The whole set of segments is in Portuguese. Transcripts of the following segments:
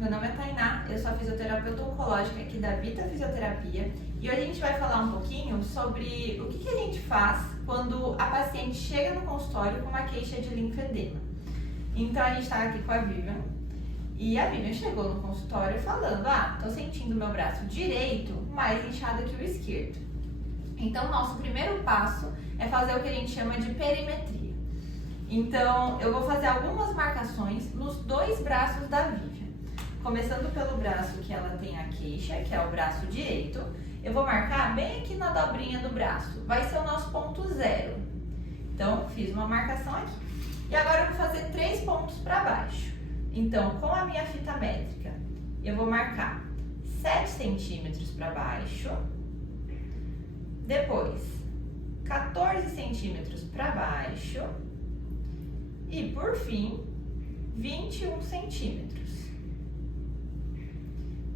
meu nome é Tainá, eu sou a fisioterapeuta oncológica aqui da Vita Fisioterapia e hoje a gente vai falar um pouquinho sobre o que a gente faz quando a paciente chega no consultório com uma queixa de linfedema. Então a gente está aqui com a Vivian e a Vivian chegou no consultório falando: tô sentindo meu braço direito mais inchado que o esquerdo. Então o nosso primeiro passo é fazer o que a gente chama de perimetria. Então, eu vou fazer algumas marcações nos dois braços da Vivian. Começando pelo braço que ela tem a queixa, que é o braço direito. Eu vou marcar bem aqui na dobrinha do braço. Vai ser o nosso ponto zero. Então, fiz uma marcação aqui. E agora eu vou fazer 3 pontos para baixo. Então, com a minha fita métrica, eu vou marcar 7 centímetros para baixo. Depois, 14 centímetros para baixo. E, por fim, 21 centímetros.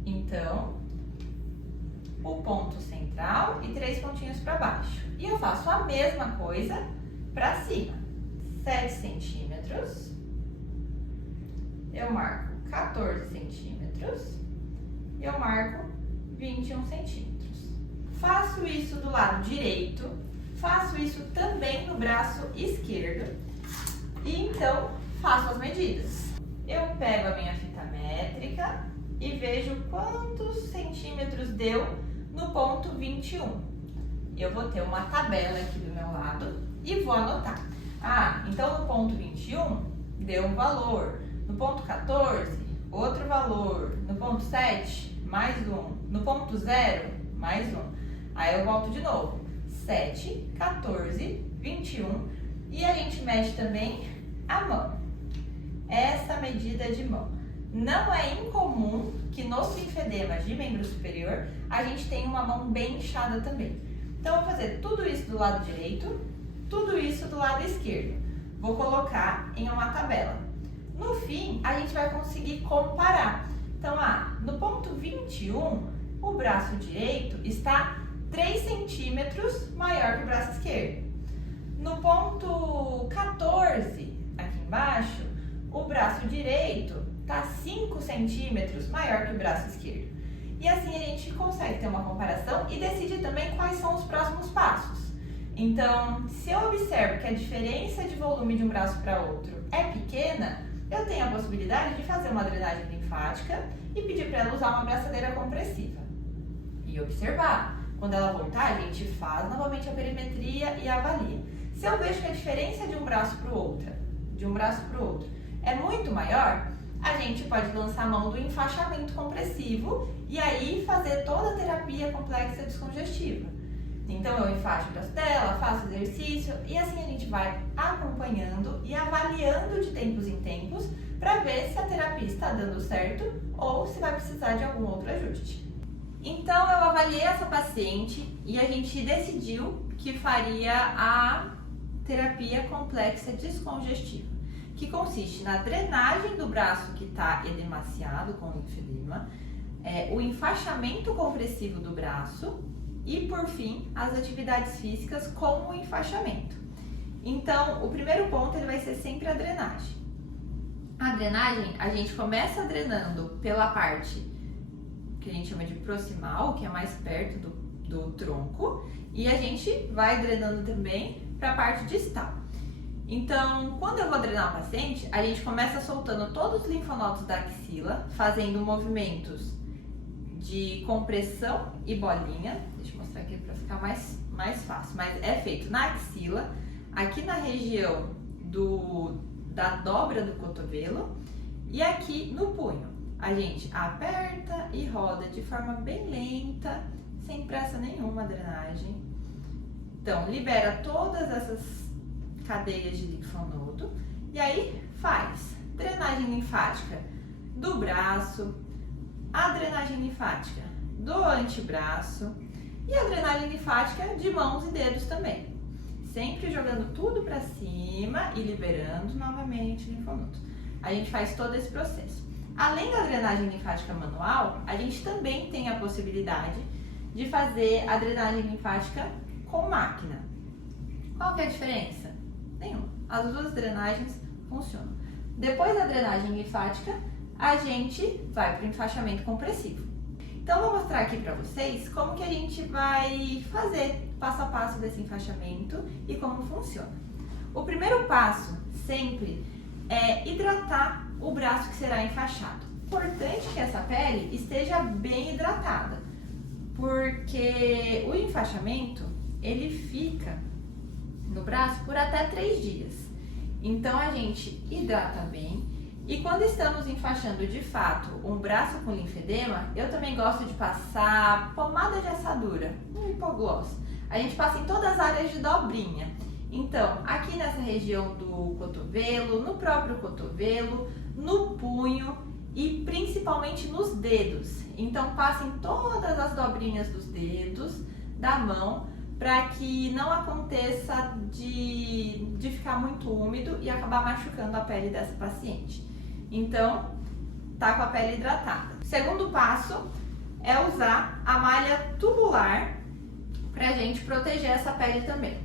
Então, o ponto central e 3 pontinhos para baixo. E eu faço a mesma coisa para cima. 7 centímetros. Eu marco 14 centímetros. E eu marco 21 centímetros. Faço isso do lado direito. Faço isso também no braço esquerdo. E então, faço as medidas. Eu pego a minha fita métrica e vejo quantos centímetros deu no ponto 21. Eu vou ter uma tabela aqui do meu lado e vou anotar. Então no ponto 21 deu um valor. No ponto 14, outro valor. No ponto 7, mais um. No ponto 0, mais um. Aí eu volto de novo. 7, 14, 21. E a gente mede também a mão. Essa medida de mão. Não é incomum que nos linfedemas de membro superior a gente tenha uma mão bem inchada também. Então, eu vou fazer tudo isso do lado direito, tudo isso do lado esquerdo. Vou colocar em uma tabela. No fim, a gente vai conseguir comparar. Então, no ponto 21, o braço direito está 3 centímetros maior que o braço esquerdo. No ponto 14, aqui embaixo, o braço direito está 5 centímetros maior que o braço esquerdo. E assim a gente consegue ter uma comparação e decidir também quais são os próximos passos. Então, se eu observo que a diferença de volume de um braço para outro é pequena, eu tenho a possibilidade de fazer uma drenagem linfática e pedir para ela usar uma braçadeira compressiva. E observar. Quando ela voltar, a gente faz novamente a perimetria e avalia. Se eu vejo que a diferença de um braço para o outro, é muito maior, a gente pode lançar a mão do enfaixamento compressivo e aí fazer toda a terapia complexa descongestiva. Então eu enfaixo o braço dela, faço exercício e assim a gente vai acompanhando e avaliando de tempos em tempos para ver se a terapia está dando certo ou se vai precisar de algum outro ajuste. Então eu avaliei essa paciente e a gente decidiu que faria a terapia complexa descongestiva, que consiste na drenagem do braço que está edemaciado com linfedema, o enfaixamento compressivo do braço e, por fim, as atividades físicas com o enfaixamento. Então, o primeiro ponto ele vai ser sempre a drenagem. A drenagem, a gente começa drenando pela parte que a gente chama de proximal, que é mais perto do tronco, e a gente vai drenando também para a parte distal. Então, quando eu vou drenar o paciente, a gente começa soltando todos os linfonodos da axila, fazendo movimentos de compressão e bolinha. Deixa eu mostrar aqui para ficar mais fácil. Mas é feito na axila, aqui na região da dobra do cotovelo e aqui no punho. A gente aperta e roda de forma bem lenta, sem pressa nenhuma a drenagem. Então, libera todas essas cadeias de linfonodo e aí faz drenagem linfática do braço, a drenagem linfática do antebraço e a drenagem linfática de mãos e dedos também. Sempre jogando tudo para cima e liberando novamente linfonodos. A gente faz todo esse processo. Além da drenagem linfática manual, a gente também tem a possibilidade de fazer a drenagem linfática com máquina. Qual que é a diferença? Nenhuma. As duas drenagens funcionam. Depois da drenagem linfática, a gente vai para o enfaixamento compressivo. Então, eu vou mostrar aqui para vocês como que a gente vai fazer passo a passo desse enfaixamento e como funciona. O primeiro passo sempre é hidratar o braço que será enfaixado. Importante que essa pele esteja bem hidratada, porque o enfaixamento ele fica no braço por até 3 dias. Então a gente hidrata bem. E quando estamos enfaixando de fato um braço com linfedema, eu também gosto de passar pomada de assadura, um hipogloss. A gente passa em todas as áreas de dobrinha. Então, aqui nessa região do cotovelo, no próprio cotovelo, no punho e principalmente nos dedos. Então, passa em todas as dobrinhas dos dedos, da mão, para que não aconteça de ficar muito úmido e acabar machucando a pele dessa paciente. Então, tá com a pele hidratada. Segundo passo é usar a malha tubular pra gente proteger essa pele também.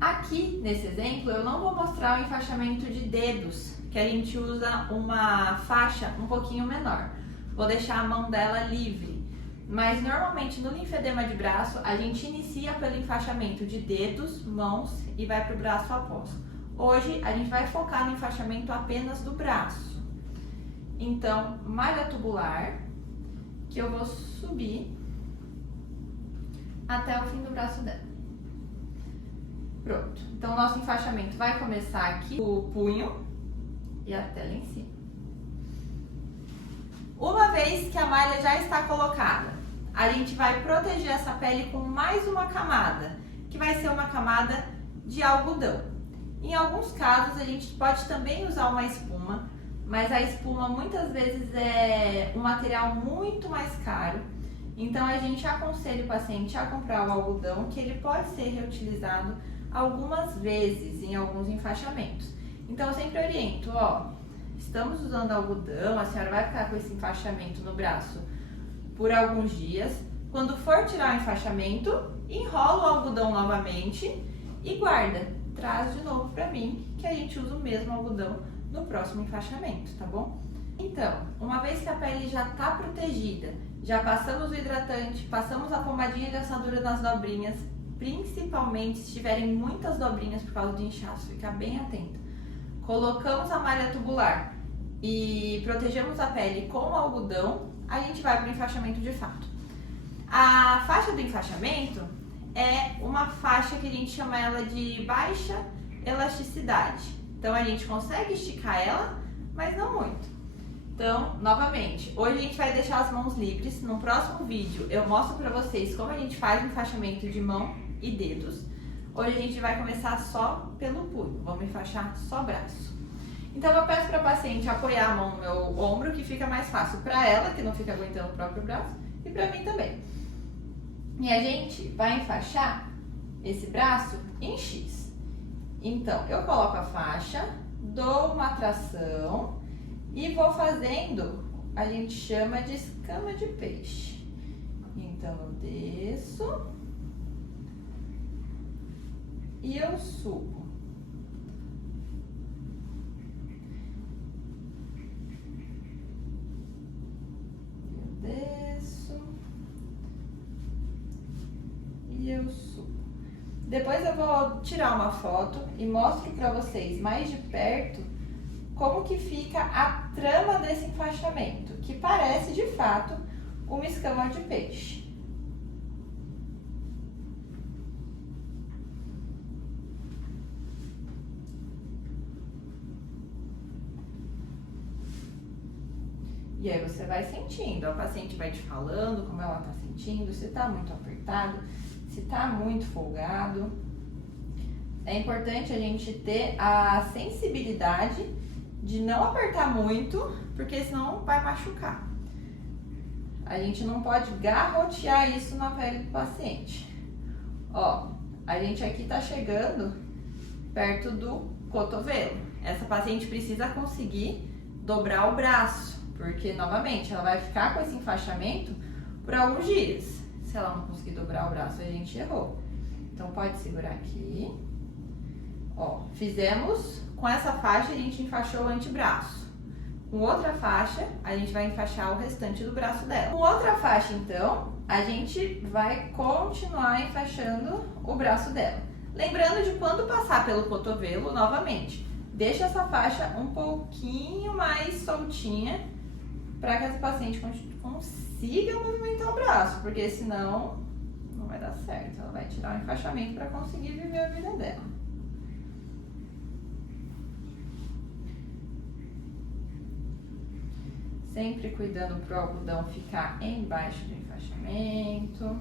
Aqui, nesse exemplo, eu não vou mostrar o enfaixamento de dedos, que a gente usa uma faixa um pouquinho menor. Vou deixar a mão dela livre. Mas, normalmente, no linfedema de braço, a gente inicia pelo enfaixamento de dedos, mãos e vai pro braço após. Hoje, a gente vai focar no enfaixamento apenas do braço. Então, malha tubular, que eu vou subir até o fim do braço dela. Pronto. Então, o nosso enfaixamento vai começar aqui, o punho e até lá em cima. Uma vez que a malha já está colocada, a gente vai proteger essa pele com mais uma camada, que vai ser uma camada de algodão. Em alguns casos, a gente pode também usar uma espuma, mas a espuma muitas vezes é um material muito mais caro. Então, a gente aconselha o paciente a comprar o algodão, que ele pode ser reutilizado algumas vezes em alguns enfaixamentos. Então, eu sempre oriento, estamos usando algodão, a senhora vai ficar com esse enfaixamento no braço por alguns dias. Quando for tirar o enfaixamento, enrola o algodão novamente e guarda. Traz de novo pra mim, que a gente usa o mesmo algodão no próximo enfaixamento, tá bom? Então, uma vez que a pele já tá protegida, já passamos o hidratante, passamos a pomadinha de assadura nas dobrinhas, principalmente se tiverem muitas dobrinhas por causa do inchaço, ficar bem atento. Colocamos a malha tubular e protegemos a pele com o algodão, a gente vai pro enfaixamento de fato. A faixa do enfaixamento é uma faixa que a gente chama ela de baixa elasticidade. Então, a gente consegue esticar ela, mas não muito. Então, novamente, hoje a gente vai deixar as mãos livres. No próximo vídeo, eu mostro pra vocês como a gente faz o enfaixamento de mão e dedos. Hoje a gente vai começar só pelo punho. Vamos enfaixar só braço. Então, eu peço pra paciente apoiar a mão no meu ombro, que fica mais fácil pra ela, que não fica aguentando o próprio braço, e pra mim também. E a gente vai enfaixar esse braço em X. Então, eu coloco a faixa, dou uma tração e vou fazendo, a gente chama de escama de peixe. Então, eu desço e eu subo. Eu desço e eu subo. Depois eu vou tirar uma foto e mostro para vocês mais de perto como que fica a trama desse enfaixamento, que parece de fato uma escama de peixe. E aí você vai sentindo, a paciente vai te falando como ela tá sentindo, se tá muito apertado, se tá muito folgado. É importante a gente ter a sensibilidade de não apertar muito, porque senão vai machucar. A gente não pode garrotear isso na pele do paciente. Ó, a gente aqui tá chegando perto do cotovelo. Essa paciente precisa conseguir dobrar o braço, porque, novamente, ela vai ficar com esse enfaixamento por alguns dias. Se ela não conseguir dobrar o braço, a gente errou. Então, pode segurar aqui. Ó, fizemos com essa faixa, a gente enfaixou o antebraço. Com Com outra faixa, a gente vai enfaixar o restante do braço dela. Com outra faixa, então, a gente vai continuar enfaixando o braço dela. Lembrando de quando passar pelo cotovelo, novamente, deixa essa faixa um pouquinho mais soltinha para que essa paciente consiga movimentar o braço, porque senão não vai dar certo. Ela vai tirar o enfaixamento para conseguir viver a vida dela. Sempre cuidando para o algodão ficar embaixo do enfaixamento.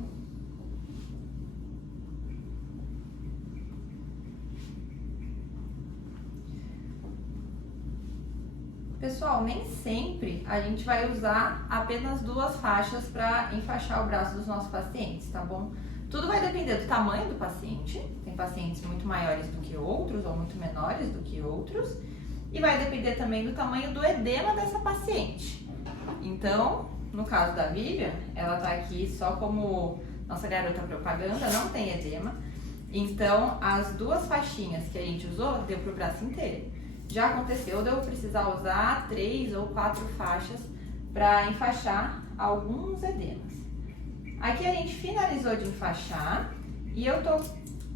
Pessoal, nem sempre a gente vai usar apenas 2 faixas para enfaixar o braço dos nossos pacientes, tá bom? Tudo vai depender do tamanho do paciente. Tem pacientes muito maiores do que outros ou muito menores do que outros. E vai depender também do tamanho do edema dessa paciente. Então, no caso da Vivian, ela tá aqui só como nossa garota propaganda, não tem edema. Então, as 2 faixinhas que a gente usou deu pro braço inteiro. Já aconteceu de eu precisar usar 3 ou 4 faixas para enfaixar alguns edemas. Aqui a gente finalizou de enfaixar e eu tô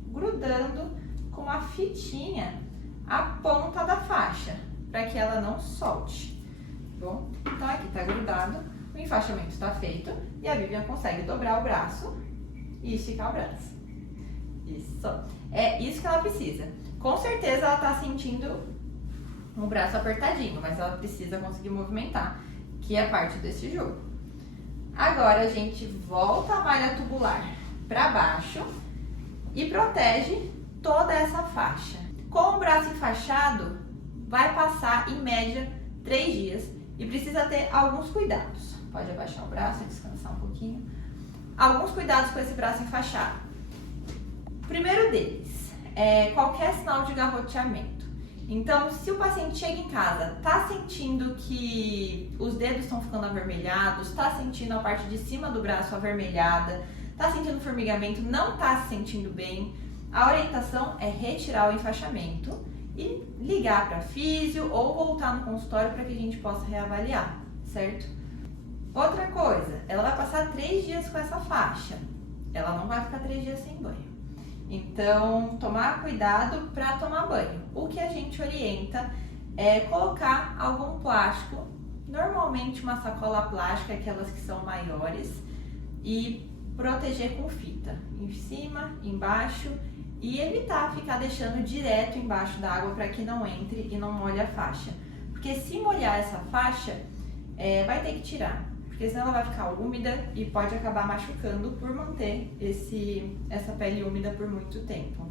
grudando com a fitinha a ponta da faixa, para que ela não solte. Bom, então aqui tá grudado, o enfaixamento está feito e a Vivian consegue dobrar o braço e esticar o braço. Isso, é isso que ela precisa. Com certeza ela tá sentindo o braço apertadinho, mas ela precisa conseguir movimentar, que é parte desse jogo. Agora a gente volta a malha tubular para baixo e protege toda essa faixa. Com o braço enfaixado, vai passar em média 3 dias e precisa ter alguns cuidados. Pode abaixar o braço e descansar um pouquinho. Alguns cuidados com esse braço enfaixado. O primeiro deles é qualquer sinal de garroteamento. Então, se o paciente chega em casa, tá sentindo que os dedos estão ficando avermelhados, tá sentindo a parte de cima do braço avermelhada, tá sentindo formigamento, não tá se sentindo bem, a orientação é retirar o enfaixamento e ligar para físio ou voltar no consultório para que a gente possa reavaliar, certo? Outra coisa, ela vai passar 3 dias com essa faixa, ela não vai ficar 3 dias sem banho. Então, tomar cuidado para tomar banho. O que a gente orienta é colocar algum plástico, normalmente uma sacola plástica, aquelas que são maiores, e proteger com fita, em cima, embaixo, e evitar ficar deixando direto embaixo da água para que não entre e não molhe a faixa. Porque se molhar essa faixa, vai ter que tirar. Porque senão ela vai ficar úmida e pode acabar machucando por manter essa pele úmida por muito tempo.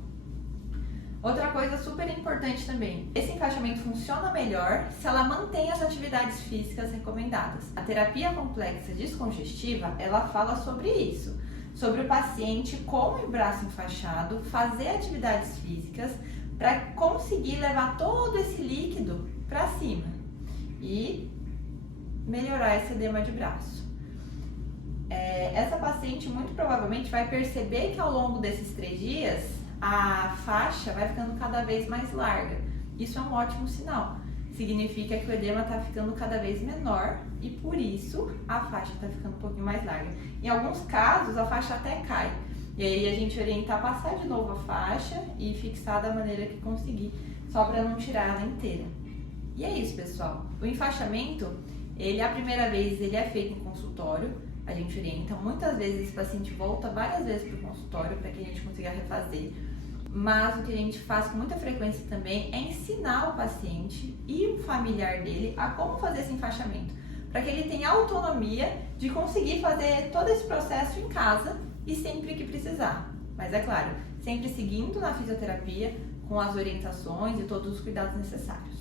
Outra coisa super importante também, esse enfaixamento funciona melhor se ela mantém as atividades físicas recomendadas. A terapia complexa descongestiva, ela fala sobre isso, sobre o paciente com o braço enfaixado fazer atividades físicas para conseguir levar todo esse líquido para cima e melhorar esse edema de braço. Essa paciente muito provavelmente vai perceber que ao longo desses 3 dias a faixa vai ficando cada vez mais larga. Isso é um ótimo sinal. Significa que o edema está ficando cada vez menor e por isso a faixa está ficando um pouquinho mais larga. Em alguns casos a faixa até cai. E aí a gente orienta a passar de novo a faixa e fixar da maneira que conseguir, só para não tirar ela inteira. E é isso, pessoal. O enfaixamento, a primeira vez ele é feito em consultório, a gente orienta. Muitas vezes esse paciente volta várias vezes para o consultório para que a gente consiga refazer. Mas o que a gente faz com muita frequência também é ensinar o paciente e o familiar dele a como fazer esse enfaixamento, para que ele tenha autonomia de conseguir fazer todo esse processo em casa e sempre que precisar. Mas é claro, sempre seguindo na fisioterapia com as orientações e todos os cuidados necessários.